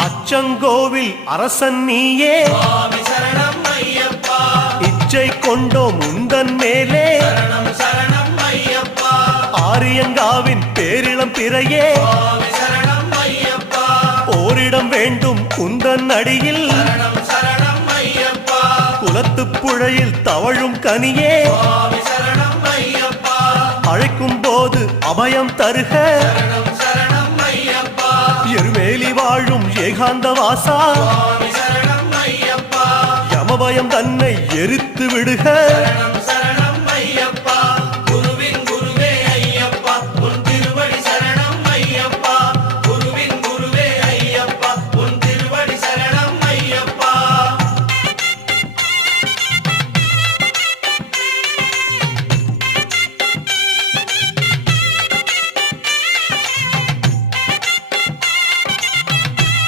அச்சங்கோவில் அரசன் நீயே சுவாமி சரணம் ஐயப்பா இச்சை கொண்டோம் உந்தன் மேலே சரணம் சரணம் ஐயப்பா ஆரியங்காவின் பேரிளம் பிறையே சுவாமி சரணம் ஐயப்பா ஓரிடம் வேண்டும் உந்தன் அடியில் சரணம் சரணம் ஐயப்பா குலத்துப் புழையில் தவழும் கனியே சுவாமி சரணம் ஐயப்பா அழைக்கும் போது அபயம் தருக சரணம் சரணம் ஐயப்பா எருமேலி வாழும் ஏகாந்த வாசா சுவாமி சரணம் ஐயப்பா யமபயம் தன்னை எரித்து விடுக சரணம்